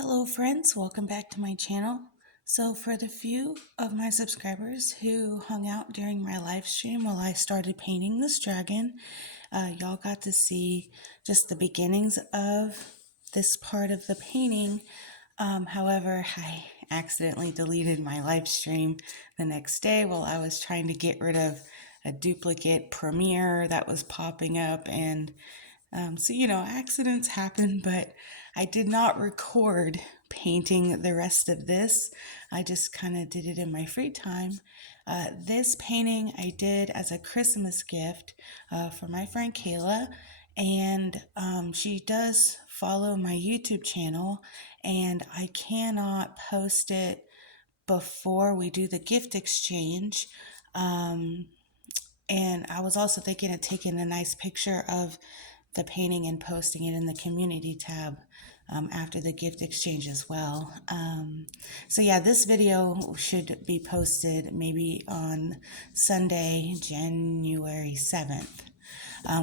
Hello friends, welcome back to my channel. So for the few of my subscribers who hung out during my live stream while I started painting this dragon, y'all got to see just the beginnings of this part of the painting. However, I accidentally deleted my live stream the next day while I was trying to get rid of a duplicate Premiere that was popping up, and accidents happen, but I did not record painting the rest of this. I just kind of did it in my free time. This painting I did as a Christmas gift for my friend Kayla, and she does follow my YouTube channel, and I cannot post it before we do the gift exchange. And I was also thinking of taking a nice picture of the painting and posting it in the community tab after the gift exchange as well. So yeah, this video should be posted maybe on Sunday, January 7th,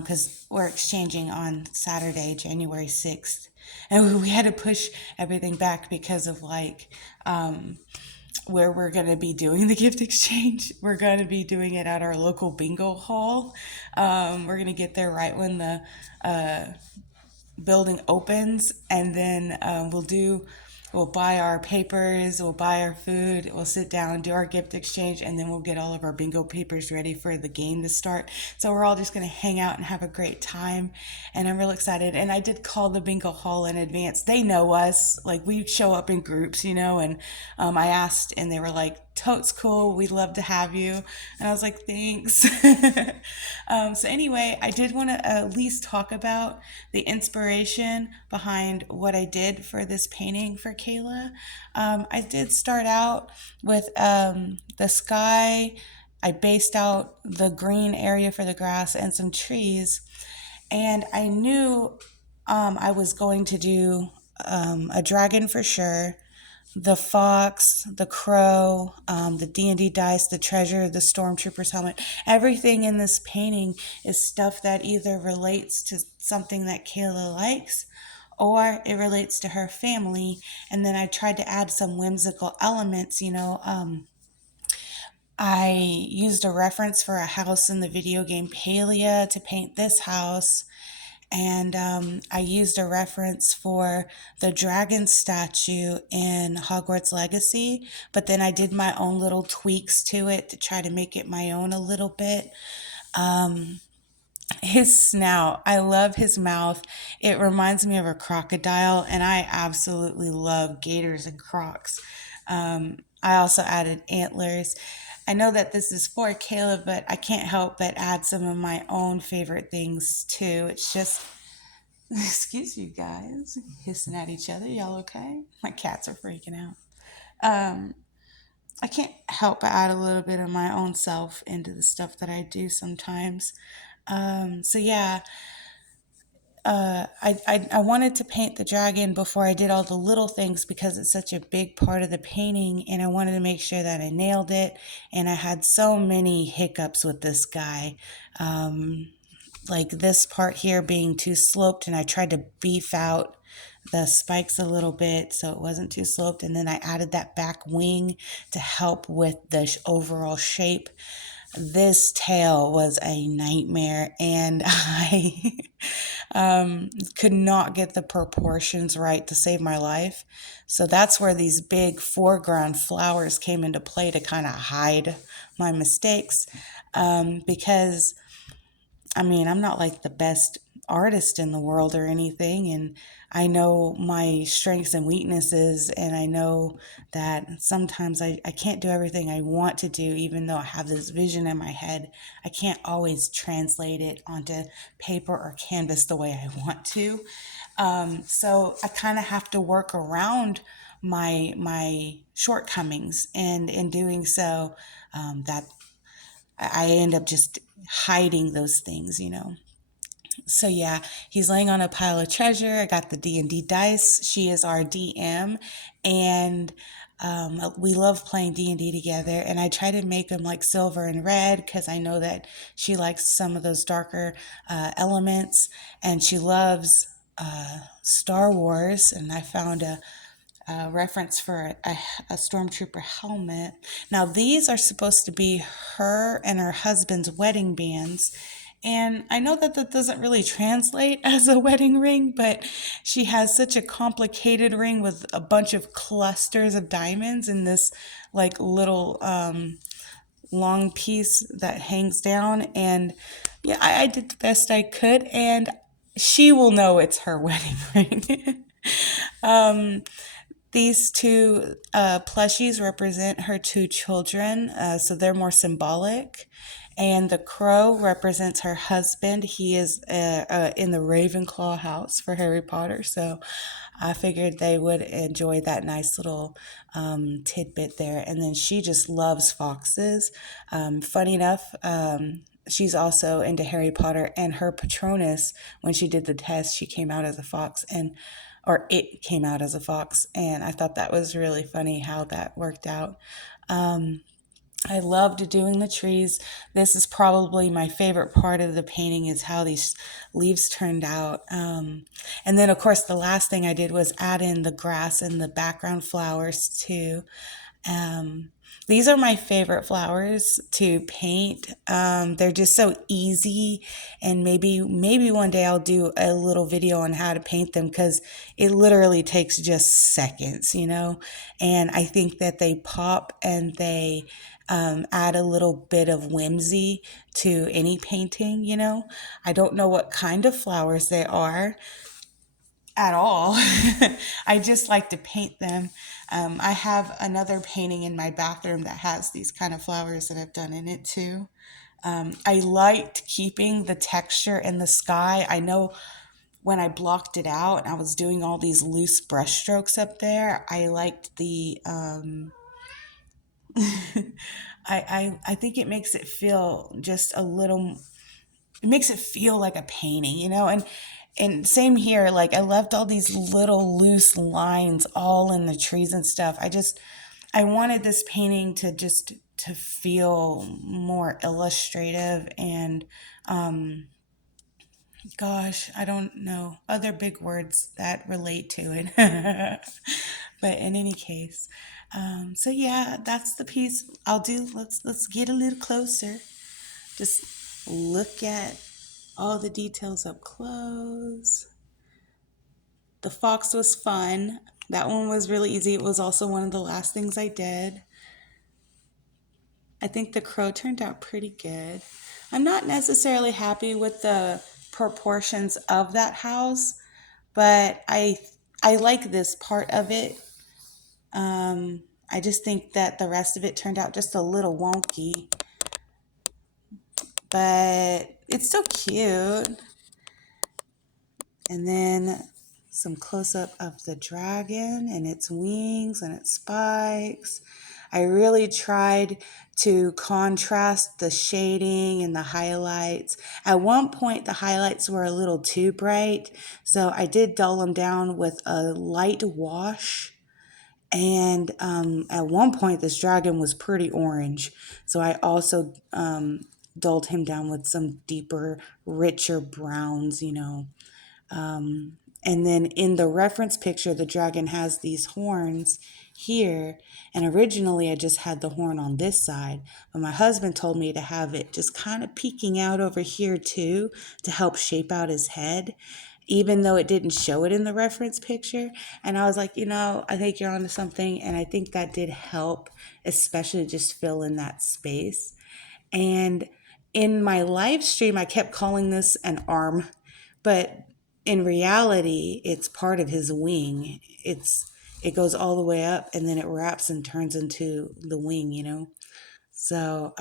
because we're exchanging on Saturday, January 6th. And we had to push everything back because of where we're going to be doing the gift exchange. We're going to be doing it at our local bingo hall. We're going to get there right when the building opens, and then we'll buy our papers, we'll buy our food, we'll sit down, do our gift exchange, and then we'll get all of our bingo papers ready for the game to start. So we're all just going to hang out and have a great time, and I'm real excited. And I did call the bingo hall in advance. They know us, like we show up in groups, and I asked, and they were like, totes cool, we'd love to have you. And I was like, thanks. So anyway, I did want to at least talk about the inspiration behind what I did for this painting for Kayla. I did start out with the sky. I based out the green area for the grass and some trees, and I knew I was going to do a dragon for sure, the fox, the crow, the D&D dice, the treasure, the stormtrooper's helmet. Everything in this painting is stuff that either relates to something that Kayla likes or it relates to her family. And then I tried to add some whimsical elements. I used a reference for a house in the video game Palia to paint this house. And I used a reference for the dragon statue in Hogwarts Legacy, but then I did my own little tweaks to it to try to make it my own a little bit. His snout, I love his mouth. It reminds me of a crocodile, and I absolutely love gators and crocs. I also added antlers. I know that this is for Caleb, but I can't help but add some of my own favorite things too. It's just, excuse you guys, hissing at each other. Y'all okay? My cats are freaking out. I can't help but add a little bit of my own self into the stuff that I do sometimes. So yeah, I wanted to paint the dragon before I did all the little things because it's such a big part of the painting, and I wanted to make sure that I nailed it. And I had so many hiccups with this guy. Like this part here being too sloped, and I tried to beef out the spikes a little bit so it wasn't too sloped, and then I added that back wing to help with the overall shape. This tail was a nightmare, and I could not get the proportions right to save my life. So that's where these big foreground flowers came into play to kind of hide my mistakes. Because I mean, I'm not like the best artist in the world or anything, and I know my strengths and weaknesses, and I know that sometimes I can't do everything I want to do, even though I have this vision in my head. I can't always translate it onto paper or canvas the way I want to. So I kind of have to work around my shortcomings, and in doing so, that I end up just hiding those things. So yeah, he's laying on a pile of treasure. I got the D&D dice. She is our DM, and we love playing D&D together. And I try to make them like silver and red because I know that she likes some of those darker elements, and she loves Star Wars. And I found reference for a stormtrooper helmet. Now, these are supposed to be her and her husband's wedding bands. And I know that that doesn't really translate as a wedding ring, but she has such a complicated ring with a bunch of clusters of diamonds in this like little long piece that hangs down. And yeah, I did the best I could, and she will know it's her wedding ring. These two plushies represent her two children, so they're more symbolic. And the crow represents her husband. He is in the Ravenclaw house for Harry Potter. So I figured they would enjoy that nice little tidbit there. And then she just loves foxes. Funny enough, she's also into Harry Potter, and her Patronus, when she did the test, she came out as a fox, and or it came out as a fox, and I thought that was really funny how that worked out. I loved doing the trees. This is probably my favorite part of the painting is how these leaves turned out. And then, of course, the last thing I did was add in the grass and the background flowers too. Um, these are my favorite flowers to paint. They're just so easy, and maybe one day I'll do a little video on how to paint them because it literally takes just seconds, you know. And I think that they pop and they add a little bit of whimsy to any painting, you know. I don't know what kind of flowers they are at all. I just like to paint them. I have another painting in my bathroom that has these kind of flowers that I've done in it too. I liked keeping the texture in the sky. I know when I blocked it out and I was doing all these loose brush strokes up there, I liked the I think it makes it feel just a little, it makes it feel like a painting, you know. And same here, like I left all these little loose lines all in the trees and stuff. I wanted this painting to just to feel more illustrative and gosh, I don't know other big words that relate to it. But in any case, so yeah, that's the piece I'll do. Let's get a little closer. Just look at all the details up close. The fox was fun. That one was really easy. It was also one of the last things I did. I think the crow turned out pretty good. I'm not necessarily happy with the proportions of that house, but I like this part of it. I just think that the rest of it turned out just a little wonky, but it's still cute. And then some close up of the dragon and its wings and its spikes. I really tried to contrast the shading and the highlights. At one point, the highlights were a little too bright, so I did dull them down with a light wash. And at one point, this dragon was pretty orange, so I also dulled him down with some deeper, richer browns, you know. And then in the reference picture, the dragon has these horns here. And originally, I just had the horn on this side. But my husband told me to have it just kind of peeking out over here, too, to help shape out his head, even though it didn't show it in the reference picture. And I was like, you know, I think you're onto something. And I think that did help, especially just fill in that space. And in my live stream, I kept calling this an arm, but in reality, it's part of his wing. It goes all the way up and then it wraps and turns into the wing, you know. So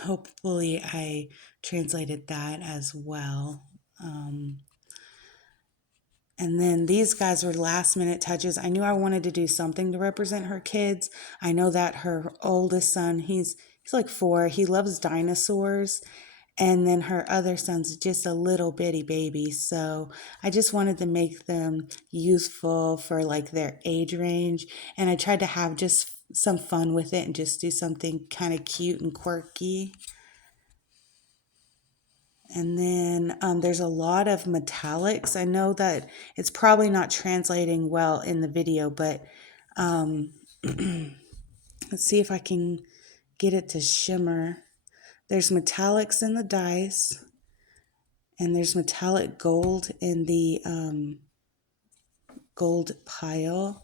hopefully, I translated that as well. Um, and then these guys were last minute touches. I knew I wanted to do something to represent her kids. I know that her oldest son, he's like 4. He loves dinosaurs. And then her other son's just a little bitty baby. So I just wanted to make them useful for like their age range. And I tried to have just some fun with it and just do something kind of cute and quirky. And then there's a lot of metallics. I know that it's probably not translating well in the video, but um, let's see if I can get it to shimmer. There's metallics in the dice, and there's metallic gold in the gold pile.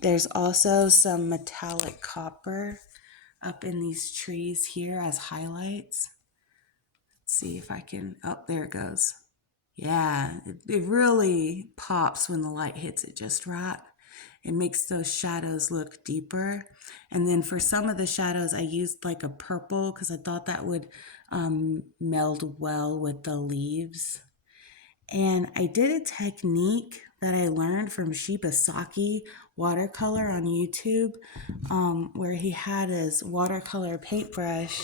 There's also some metallic copper up in these trees here as highlights. Let's see if I can, oh, there it goes. Yeah, it really pops when the light hits it just right. It makes those shadows look deeper. And then for some of the shadows, I used like a purple because I thought that would meld well with the leaves. And I did a technique that I learned from Shibasaki watercolor on YouTube, where he had his watercolor paintbrush.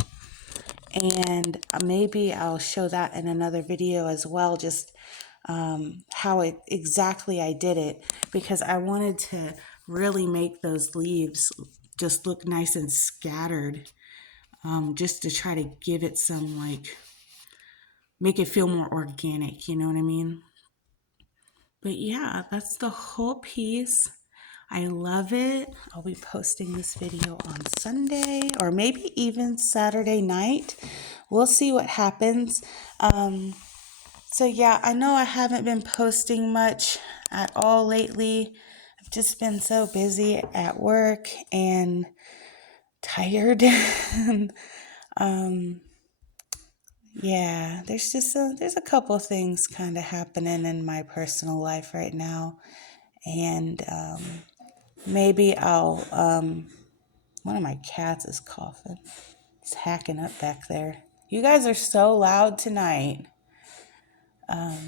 And maybe I'll show that in another video as well, just how exactly I did it, because I wanted to really make those leaves just look nice and scattered, just to try to give it some, like, make it feel more organic, you know what I mean? But yeah, that's the whole piece. I love it. I'll be posting this video on Sunday or maybe even Saturday night. We'll see what happens. So yeah, I know I haven't been posting much at all lately. I've just been so busy at work and tired. Yeah, there's a couple things kind of happening in my personal life right now, and maybe I'll one of my cats is coughing. It's hacking up back there. You guys are so loud tonight.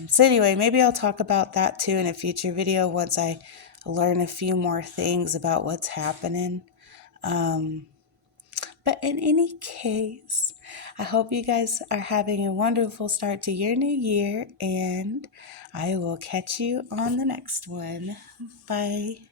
So anyway, maybe I'll talk about that too in a future video once I learn a few more things about what's happening. But in any case, I hope you guys are having a wonderful start to your new year, and I will catch you on the next one. Bye.